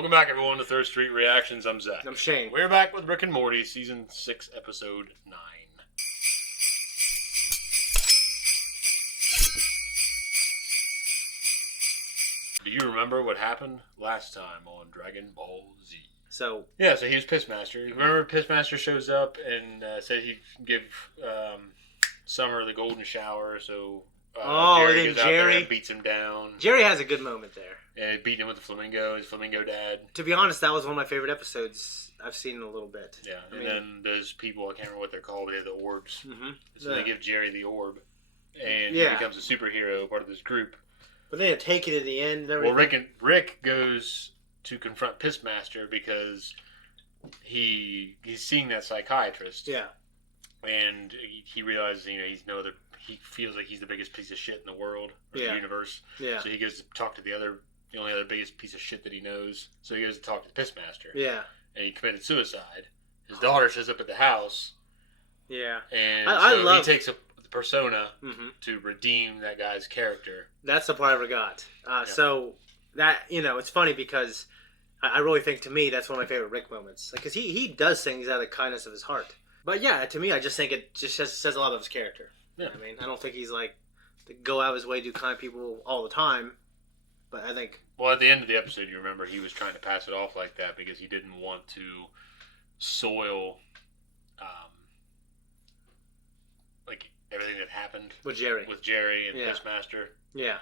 Welcome back, everyone, to Third Street Reactions. I'm Zach. I'm Shane. We're back with Rick and Morty, Season 6, Episode 9. Do you remember what happened last time on Dragon Ball Z? So he was Pissmaster. Remember Pissmaster shows up and said he'd give Summer the golden shower, so Jerry goes out there and beats him down. Jerry has a good moment there. Yeah, beating him with the flamingo, his flamingo dad. To be honest, that was one of my favorite episodes I've seen in a little bit. Yeah, then those people, I can't remember what they're called, but they're the orbs. Mm-hmm. So they give Jerry the orb, and he becomes a superhero, part of this group. But they take it at the end and everything. Well, Rick goes to confront Pissmaster because he's seeing that psychiatrist. Yeah. And he realizes, he feels like he's the biggest piece of shit in the world, or the universe. Yeah. So he goes to talk to the only other biggest piece of shit that he knows. So he goes to talk to the Pissmaster. Yeah. And he committed suicide. His daughter shows up at the house. Yeah. And he takes a persona to redeem that guy's character. That's the part I forgot. So that, it's funny because I really think, to me, that's one of my favorite Rick moments. Because he does things out of the kindness of his heart. But yeah, to me, I just think it just says a lot of his character. Yeah. I mean, I don't think he's like to go out of his way to do kind people all the time. But I think... Well, at the end of the episode, you remember he was trying to pass it off like that because he didn't want to soil everything that happened with Jerry and Pissmaster. Yeah.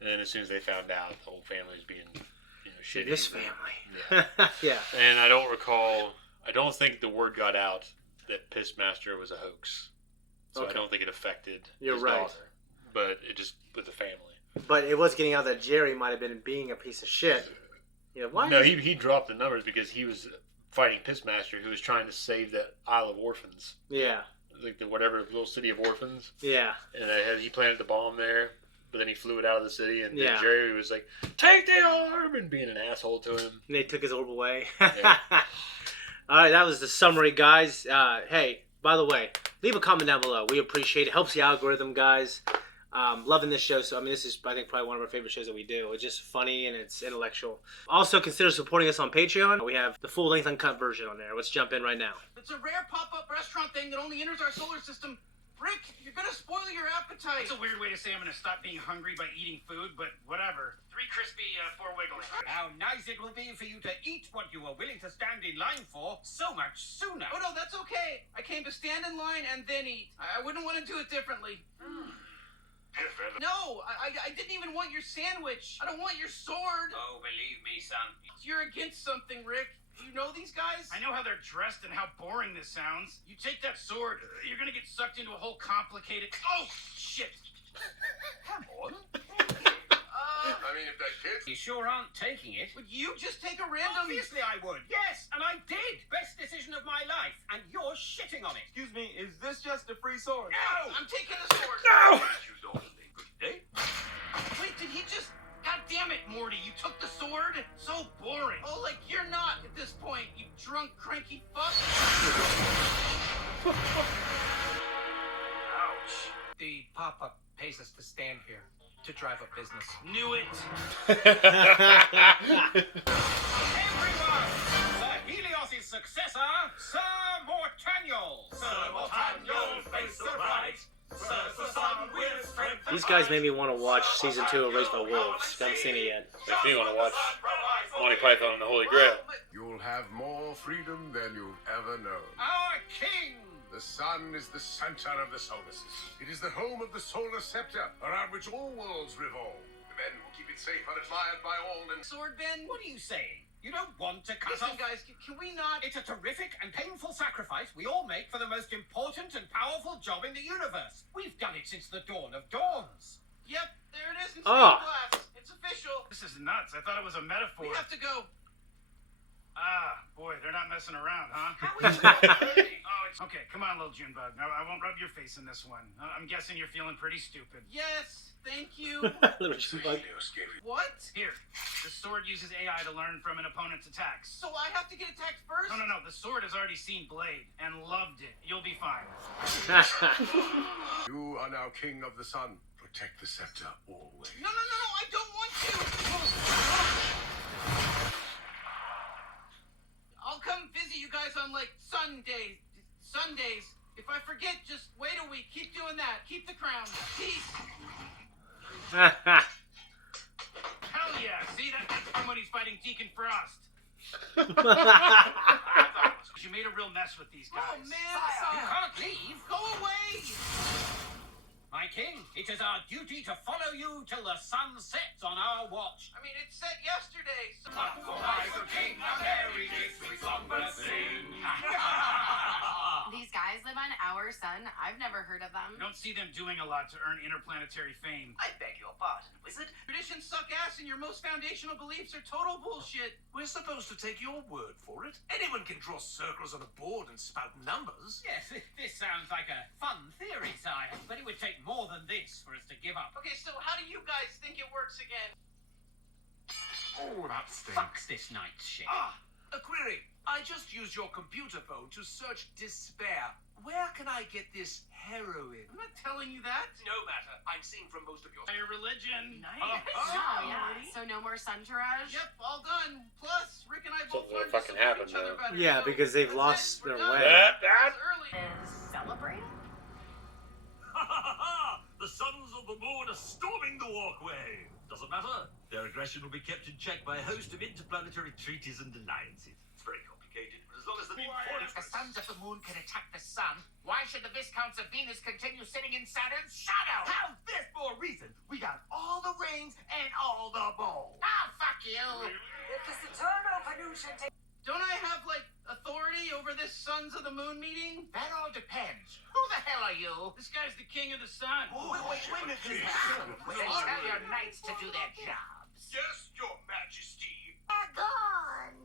And then as soon as they found out, the whole family was being shitty. This family. Yeah. Yeah. And I don't think the word got out that Pissmaster was a hoax. So I don't think it affected his daughter. But it just with the family. But it was getting out that Jerry might have been being a piece of shit. No, he dropped the numbers because he was fighting Pissmaster, who was trying to save that Isle of Orphans. Yeah. Like the little city of orphans. Yeah. And he planted the bomb there, but then he flew it out of the city, and then Jerry was like, "Take the orb," and being an asshole to him. And they took his orb away. Yeah. All right, that was the summary, guys. Hey, by the way, leave a comment down below. We appreciate it. Helps the algorithm, guys. Loving this show. So, I mean, this is, I think, probably one of our favorite shows that we do. It's just funny and it's intellectual. Also, consider supporting us on Patreon. We have the full-length uncut version on there. Let's jump in right now. It's a rare pop-up restaurant thing that only enters our solar system. Rick, you're gonna spoil your appetite. It's a weird way to say I'm gonna stop being hungry by eating food, but whatever. 3 crispy, 4 wiggly. How nice it will be for you to eat what you were willing to stand in line for so much sooner. Oh, no, that's okay. I came to stand in line and then eat. I wouldn't want to do it differently. No, I didn't even want your sandwich. I don't want your sword. Oh, believe me, son. You're against something, Rick. You know these guys? I know how they're dressed and how boring this sounds. You take that sword, you're gonna get sucked into a whole complicated... Oh, shit! Come on. I mean, if that kid's... You sure aren't taking it. Would you just take a random... Obviously I would. Yes, and I did. Best decision of my life. And you're shitting on it. Excuse me, is this just a free sword? No! I'm taking the sword. No! You don't think good day? Wait, did he just... God damn it, Morty, you took the sword? So boring. Oh, like you're not at this point, you drunk, cranky fuck. Ouch. The pop-up pays us to stand here to drive a business. Knew it. Everyone! Sir Helios' successor, Sir Mortaniel. Sir Mortaniel, face the right. These guys made me want to watch season 2 of Raised by Wolves. Haven't seen it yet. Makes me want to watch Monty Python and the Holy Grail. You'll have more freedom than you've ever known. Our king! The sun is the center of the solar system. It is the home of the solar scepter, around which all worlds revolve. The men who keep it safe are admired by all and... Sword Ben, What are you saying? You don't want to cut listen, off... guys, can we not... It's a terrific and painful sacrifice we all make for the most important and powerful job in the universe. We've done it since the dawn of dawns. Yep, there it is in stained glass. It's official. This is nuts. I thought it was a metaphor. We have to go. Ah, boy, they're not messing around, huh? How is that? Okay, come on, little Junebug. I won't rub your face in this one. I'm guessing you're feeling pretty stupid. Yes, thank you. Little Junebug. What? Here, the sword uses AI to learn from an opponent's attacks. So I have to get attacked first? No. The sword has already seen Blade and loved it. You'll be fine. You are now king of the sun. Protect the scepter always. No, I don't want to. you guys on, like, Sundays. If I forget, just wait a week. Keep doing that. Keep the crown. Peace. Hell yeah. See, that's fun when he's fighting Deacon Frost. You made a real mess with these guys. Oh, man. You can't leave. Go away. My king, it is our duty to follow you till the sun sets on our watch. I mean, it set yesterday. So... the king, a merry Christmas song but sing. These guys live on our sun. I've never heard of them. You don't see them doing a lot to earn interplanetary fame. I beg your pardon, wizard. Traditions suck ass and your most foundational beliefs are total bullshit. We're supposed to take your word for it. Anyone can draw circles on a board and spout numbers. Yes, this sounds like a fun theory, sire, but it would take more than this for us to give up. Okay, so how do you guys think it works again? Oh, that stinks. Fuck's this night's shit. A query. I just used your computer phone to search despair. Where can I get this heroin? I'm not telling you that. No matter. I'm seeing from most of your... Your religion. Oh, yeah. So no more sun tourage? Yep, all done. Plus, Rick and I both Something learned to fucking support happened each other now. better. Yeah, So, because they've that's lost it. We're their done. way. It's early. Is celebrating? The sons of the moon are storming the walkway. Doesn't matter. Their aggression will be kept in check by a host of interplanetary treaties and alliances. It's very complicated, but as long as the If the sons of the moon can attack the sun, why should the Viscounts of Venus continue sitting in Saturn's shadow? How's this for a reason? We got all the rings and all the balls. Ah, fuck you. If it's eternal pollution... Don't I have, like, authority over this Sons of the Moon meeting? That all depends. Who the hell are you? This guy's the king of the sun. Wait a minute. Then tell your knights to do their jobs. Yes, your majesty. They're gone.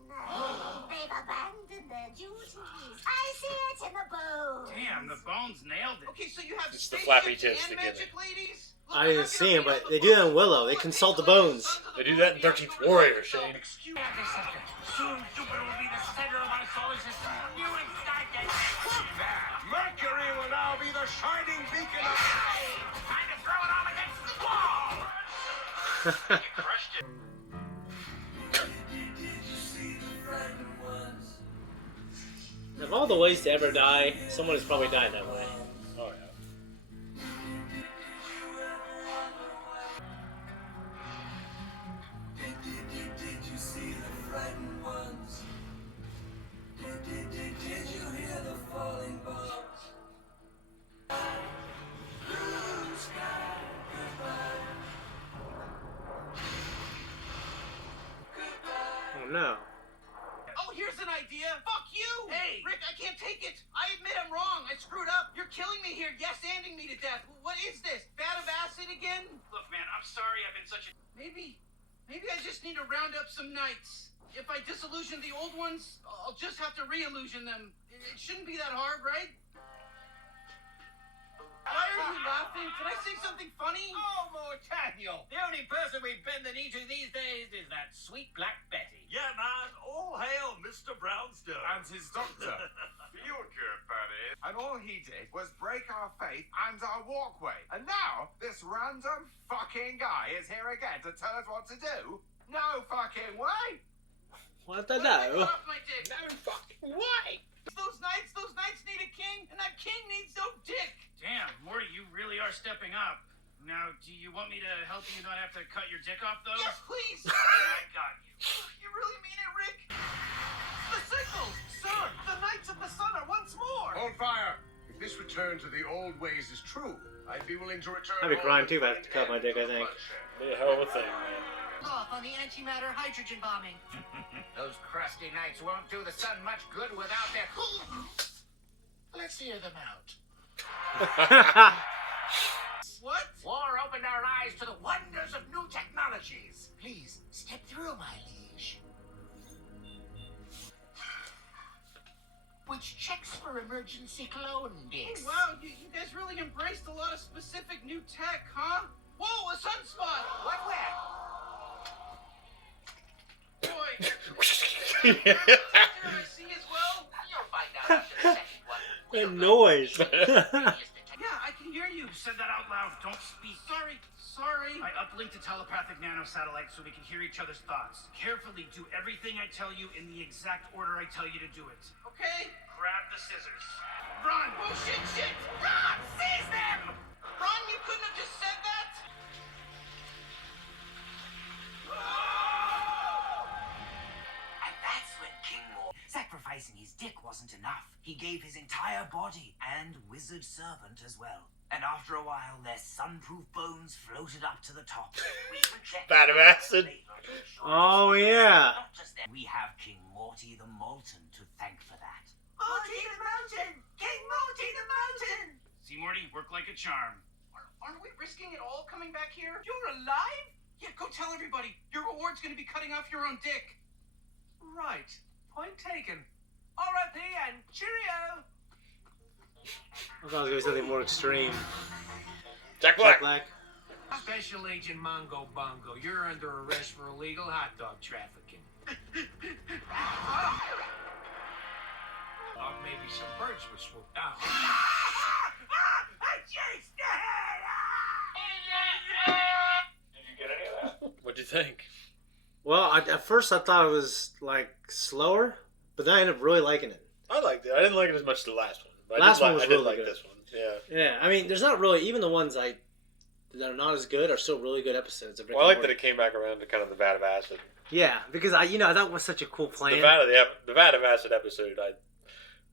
They've abandoned their duties. I see it in the bones. Damn, the bones nailed it. Okay, so you have It's the flappy spaceships tips and that get magic ladies? Look, I I'm didn't not see gonna him, beat but up they the do that in bones. Willow. They Let's consult the take a look at bones. Sons of the They do Moon that in being 13th outdoors. Warrior, Shane. Soon Jupiter will be the center of our solar system. New and stargate. Mercury will now be the shining beacon of... Time to throw it all against the wall. Of all the ways to ever die, someone has probably died that way. Oh, yeah. Oh no. Oh, here's an idea. Fuck you. Hey. Rick, I can't take it. I admit I'm wrong. I screwed up. You're killing me here. Yes-anding me to death. What is this? Vat of acid again? Look, man, I'm sorry I've been such a... Maybe I just need to round up some knights. If I disillusion the old ones, I'll just have to re-illusion them. It shouldn't be that hard, right? Why are you laughing? Did I say something funny? Oh, Mortaniel. The only person we bend the knee to these days is that sweet black Betty. Yeah, man. All hail Mr. Brownstone. And his doctor. Feel good, buddy. And all he did was break our faith and our walkway. And now, this random fucking guy is here again to tell us what to do? No fucking way! What the What did I no? cut off my dick? No fucking way! Those knights need a king, and that king needs no dick. Damn, Morty, you really are stepping up. Now, do you want me to help you not have to cut your dick off, though? Yes, please. I got you. You really mean it, Rick? The signals! Sir, the Knights of the Sun are once more! Hold fire! If this return to the old ways is true, I'd be willing to return... I'd be crying too if I had to cut my dick, I think. Be a hell of a thing, man. Off on the antimatter hydrogen bombing. Those crusty knights won't do the sun much good without their... Let's hear them out. What? War opened our eyes to the wonders of new technologies. Please, step through, my liege. Which checks for emergency clone discs. Oh, wow, you guys really embraced a lot of specific new tech, huh? Whoa, a sunspot! What, where? Boy. I see as well. You'll find out after the second one. That noise. Yeah, I can hear you. You said that out loud. Don't speak. Sorry, sorry. I uplinked a telepathic nanosatellite so we can hear each other's thoughts. Carefully do everything I tell you in the exact order I tell you to do it. Okay. Grab the scissors. Run! Oh, shit! Run! Seize them! Ron, you couldn't have just said that? And that's when King Mort... Sacrificing his dick wasn't enough. He gave his entire body and wizard servant as well. And after a while, their sun-proof bones floated up to the top. We projected Vat of acid. Oh, yeah. Not just that. We have King Morty the Molten to thank for that. Morty the Mountain! King Morty the Mountain! See, Morty, work like a charm. Aren't we risking it all coming back here? You're alive? Yeah, go tell everybody. Your reward's gonna be cutting off your own dick. Right. Point taken. R.I.P. and cheerio! I thought it was going to be something more extreme. Jack Black. Special Agent Mongo Bongo, you're under arrest for illegal hot dog trafficking. Maybe some birds would swoop down. I chased the head! Did you get any of that? What'd you think? Well, at first I thought it was, like, slower, but then I ended up really liking it. I liked it. I didn't like it as much as the last one. But Last one I was did really like good. this one. Yeah. Yeah, I mean, there's not really... Even the ones that are not as good are still really good episodes of Rick Well, I and like that Morty. it came back around to kind of the Vat of Acid. Yeah, because I thought it was such a cool plan. The Vat of Acid episode,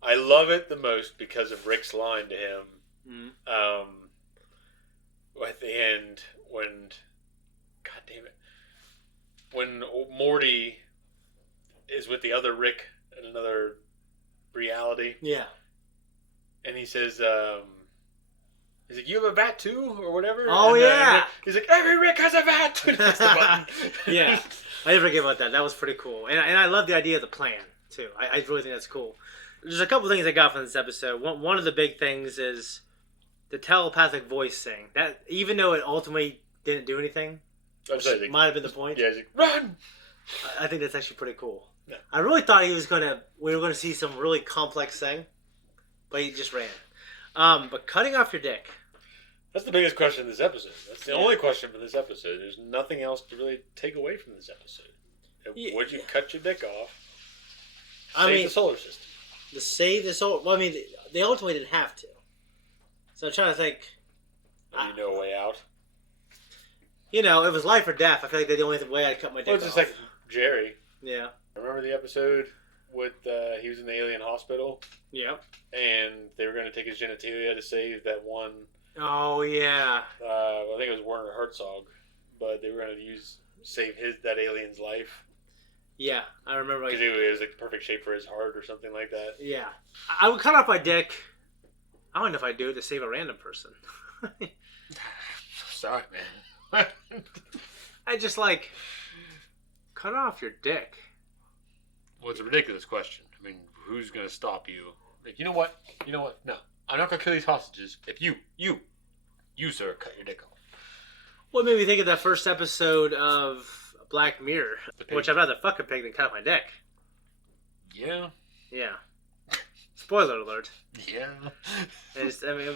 I love it the most because of Rick's line to him. Mm-hmm. At the end, when... God damn it. When Morty is with the other Rick in another reality. Yeah. And he says, he's like, you have a vat too? Or whatever? Oh, and, yeah. He's like, every Rick has a vat! And hits the button. Yeah. I didn't forget about that. That was pretty cool. And I love the idea of the plan, too. I really think that's cool. There's a couple things I got from this episode. One of the big things is the telepathic voice thing. That, even though it ultimately didn't do anything, which might have been the point. Yeah, he's like, run! I think that's actually pretty cool. Yeah. I really thought we were gonna see some really complex thing, but he just ran. But cutting off your dick. That's the biggest question in this episode. That's the only question for this episode. There's nothing else to really take away from this episode. Would you cut your dick off? Save the solar system. Well, I mean, they ultimately didn't have to. So I'm trying to think. You know a way out. You know, it was life or death. I feel like that's the only way I'd cut my dick off. Well, it's just like Jerry. Yeah. Remember the episode with he was in the alien hospital? Yeah. And they were going to take his genitalia to save that one. Oh yeah. I think it was Werner Herzog, but they were going to save that alien's life. Yeah, I remember. Because it was like the perfect shape for his heart or something like that. Yeah, I would cut off my dick. I don't know if I'd do it to save a random person. Sorry, man. I just cut off your dick. Well, it's a ridiculous question. I mean, who's going to stop you? Like, you know what? No, I'm not going to kill these hostages. If you, sir, cut your dick off. What made me think of that first episode of Black Mirror, which I'd rather fuck a pig than cut off my dick. Yeah. Yeah. Spoiler alert. Yeah. And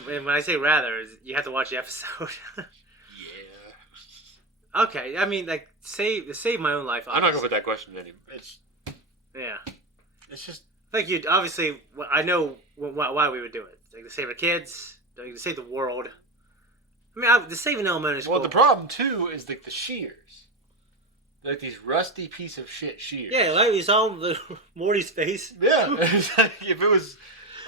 when I say rather, you have to watch the episode. Yeah. Okay, I mean, save my own life. Obviously. I'm not going to put that question in anymore. It's just... Like you, obviously, I know why we would do it. Like to save our kids, like to save the world. I mean, the saving element is cool. Well, the problem, too, is the shears. Like these rusty piece of shit shears. Yeah, like you saw Morty's face. Yeah. If it was...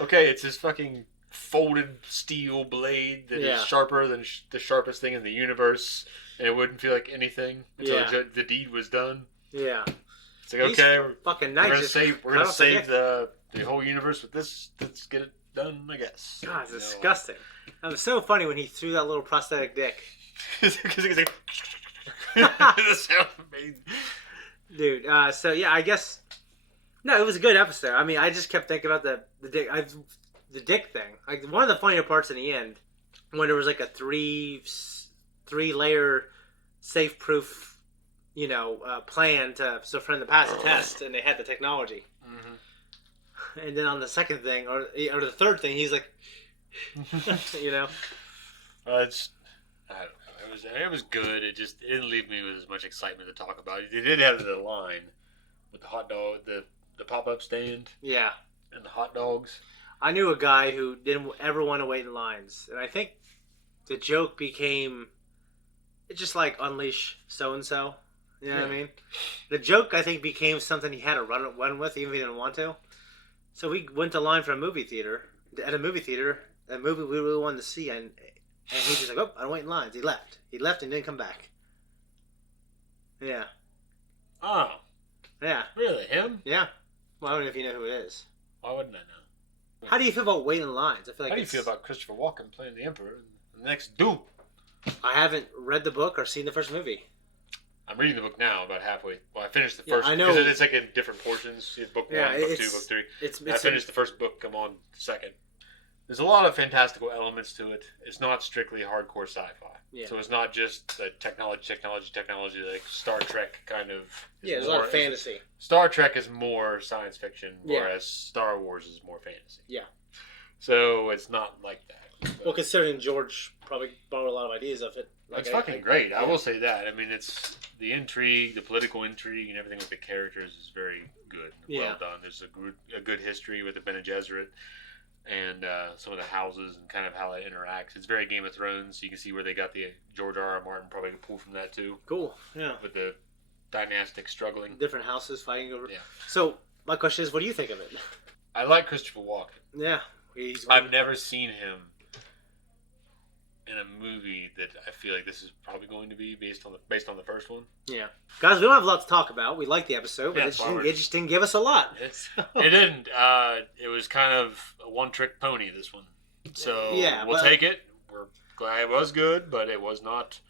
Okay, it's this fucking folded steel blade that is sharper than the sharpest thing in the universe, and it wouldn't feel like anything until the deed was done. Yeah. It's like, okay, we're gonna save the whole universe with this. Let's get it done, I guess. God, it's disgusting. It was so funny when he threw that little prosthetic dick. Because he's like... That sounds amazing. Dude, so yeah, I guess... No, it was a good episode. I mean, I just kept thinking about the dick thing. Like, one of the funnier parts in the end, when there was like a three-layer safe-proof, plan for him to pass the test, and they had the technology. Mm-hmm. And then on the second thing, or the third thing, he's like, It's... I don't know. It was good. It didn't leave me with as much excitement to talk about. It did have the line with the hot dog, the pop-up stand. Yeah. And the hot dogs. I knew a guy who didn't ever want to wait in lines, and I think the joke became just like unleash so and so. You know what I mean? The joke I think became something he had to run with, even if he didn't want to. So we went to line for a movie theater. At a movie theater, a movie we really wanted to see, and he's just like, "Oh, I don't wait in lines." He left and didn't come back. Yeah. Oh. Yeah. Really? Him? Yeah. Well, I don't know if you know who it is. Why wouldn't I know? How do you feel about waiting in lines? I feel like How do you feel about Christopher Walken playing the Emperor in the next Doom? I haven't read the book or seen the first movie. I'm reading the book now, about halfway. Well, I finished the first. I know. Because it's like in different portions. Book 1, book 2, book 3. I finished the first book. I'm on the second. There's a lot of fantastical elements to it. It's not strictly hardcore sci-fi. Yeah. So it's not just the technology like Star Trek kind of. Yeah, there's a lot of fantasy. Star Trek is more science fiction, whereas Star Wars is more fantasy. Yeah. So it's not like that. Well, considering George probably borrowed a lot of ideas of it. It's fucking great. I will say that. I mean, it's the intrigue, the political intrigue, and everything with the characters is very good and well done. There's a good history with the Bene Gesserit and some of the houses and kind of how that interacts. It's very Game of Thrones, so you can see where they got the George R.R. Martin probably pulled from that too. Cool. Yeah. With the dynastic struggling. Different houses fighting over. Yeah. So my question is, what do you think of it? I like Christopher Walken. Yeah. I've never seen him in a movie that I feel like this is probably going to be based on the first one. Yeah, guys, we don't have a lot to talk about. We liked the episode, but it just didn't give us a lot. It didn't. It was kind of a one-trick pony, this one. So we'll take it. We're glad it was good, but it was not.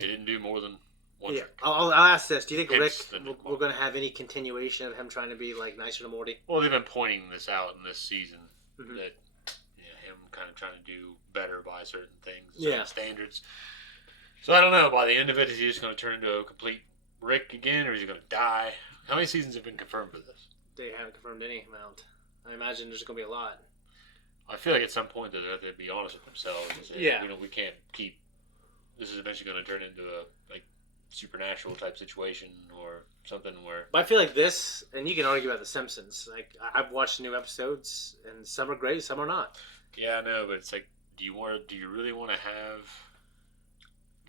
It didn't do more than one trick. I'll ask this: do you think Rick we're going to have any continuation of him trying to be like nicer to Morty? Well, they've been pointing this out in this season that. Him kind of trying to do better by certain things, certain standards. So I don't know. By the end of it, is he just going to turn into a complete Rick again, or is he going to die? How many seasons have been confirmed for this? They haven't confirmed any amount. I imagine there's going to be a lot. I feel like at some point they'll have to be honest with themselves and say, we can't keep. This is eventually going to turn into a supernatural type situation or something where. But I feel like this, and you can argue about The Simpsons. Like I've watched new episodes, and some are great, some are not. Yeah, I know, but it's like, do you really want to have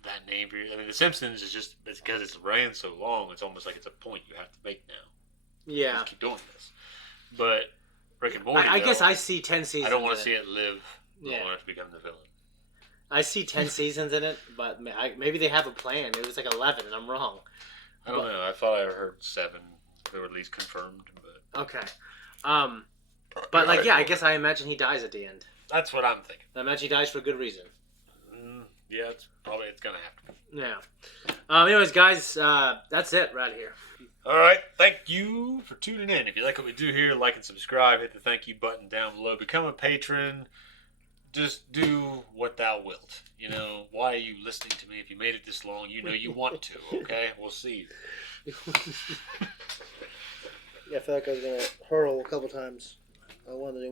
that name for you? I mean, The Simpsons is just because it's ran so long. It's almost like it's a point you have to make now. Yeah, just keep doing this. But Rick and Morty, I guess I see 10 seasons. I don't want to see it live. I don't want it to become the villain. I see 10 seasons in it, but maybe they have a plan. It was like 11, and I'm wrong. I don't know. I thought I heard 7. They were at least confirmed. But okay. But like, I guess I imagine he dies at the end. That's what I'm thinking. I imagine he dies for a good reason. Yeah, it's gonna have to. Yeah. Anyways, guys, that's it right here. All right. Thank you for tuning in. If you like what we do here, like and subscribe. Hit the thank you button down below. Become a patron. Just do what thou wilt. Why are you listening to me? If you made it this long, you want to. Okay, we'll see you. Yeah, I feel like I was gonna hurl a couple times. I wanted to do